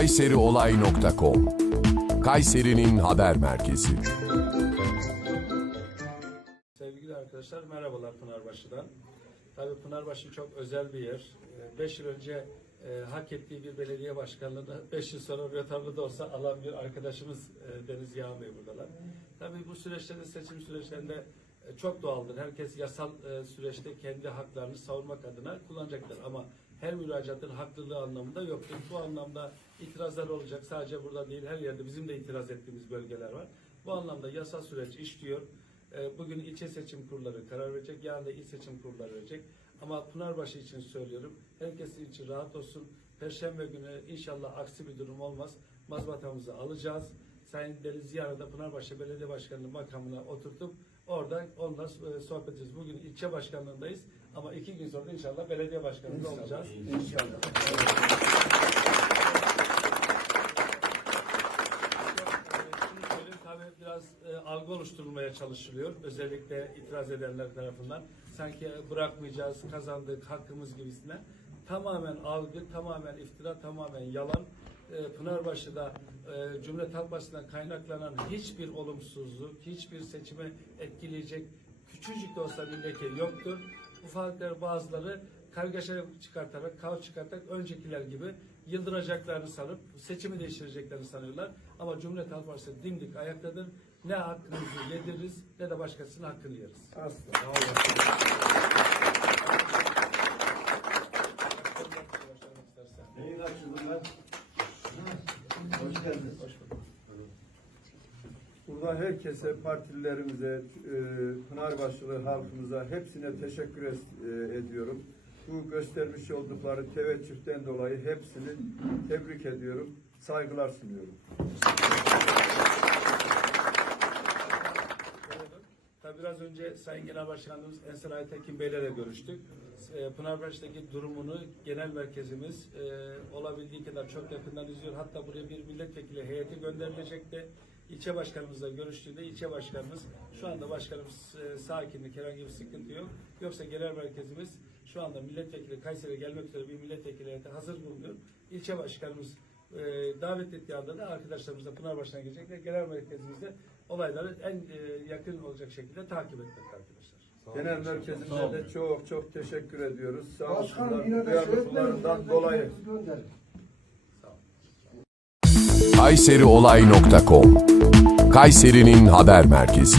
kayseriolay.com Kayseri'nin haber merkezi. Sevgili arkadaşlar merhabalar Pınarbaşı'dan. Tabii Pınarbaşı çok özel bir yer. 5 yıl önce e, hak ettiği bir belediye başkanlığını 5 yıl sonra rötarlı da olsa alan bir arkadaşımız e, Deniz Yağan Bey buradalar. Tabii bu süreçte de seçim süreçlerinde e, çok doğaldır. Herkes yasal e, süreçte kendi haklarını savunmak adına kullanacaktır. Ama her müracaatın haklılığı anlamında yoktur. Bu anlamda itirazlar olacak. Sadece burada değil her yerde bizim de itiraz ettiğimiz bölgeler var. Bu anlamda yasal süreç işliyor. E, Bugün ilçe seçim kurulları karar verecek. Yarın da il seçim kurulları verecek. Ama Pınarbaşı için söylüyorum. Herkesin için rahat olsun. Perşembe günü inşallah aksi bir durum olmaz. Mazbatamızı alacağız. Sayın Deniz Yarı'da Pınarbaşı Belediye Başkanlığı makamına oturtup orada onunla e, sohbet edeceğiz. Bugün ilçe başkanlığındayız. Ama iki gün sonra inşallah belediye başkanlığında olacağız. Söyleyeyim, tabii biraz e, algı oluşturulmaya çalışılıyor. Özellikle itiraz edenler tarafından. Sanki bırakmayacağız, kazandık, hakkımız gibisinden. Tamamen algı, tamamen iftira, tamamen yalan. E, Pınarbaşı'da e, Cumhuriyet Halk Partisi'nden kaynaklanan hiçbir olumsuzluk, hiçbir seçime etkileyecek küçücük de olsa bir leke yoktur. Bu farklar bazıları kargaşa çıkartarak, kaos çıkartarak öncekiler gibi yıldıracaklarını sanıp seçimi değiştireceklerini sanıyorlar. Ama Cumhuriyet Halk Partisi dimdik ayaktadır. Ne hakkımızı yediririz ne de başkasının hakkını yeriz. Asla. Neyi kaçırdın lan? Hoş geldiniz. Burada herkese, partililerimize, e, Pınarbaşılı halkımıza hepsine teşekkür e, ediyorum. Bu göstermiş oldukları teveccühten dolayı hepsini tebrik ediyorum, saygılar sunuyorum. Tabii biraz önce Sayın Genel Başkanımız Ensar Aytekin Bey'le de görüştük. E, Pınarbaşı'daki durumunu genel merkezimiz e, olabildiği kadar çok yakından izliyor. Hatta buraya bir milletvekili heyeti gönderilecekti. İlçe başkanımızla görüştüğünde ilçe başkanımız şu anda başkanımız e, sakinlik herhangi bir sıkıntı yok. Yoksa genel merkezimiz şu anda milletvekili Kayseri'ye gelmek üzere bir milletvekili heyeti hazır bulunuyor. İlçe başkanımız e, davet ettiği anda da arkadaşlarımız da Pınarbaşı'na gelecek ve genel merkezimizde olayları en e, yakın olacak şekilde takip etmek arkadaşlar. Genel merkezimize de çok çok teşekkür ediyoruz. Sağ olsunlar, duyarlılıklarından dolayı. Gönderin. kayseriolay.com Kayseri'nin haber merkezi.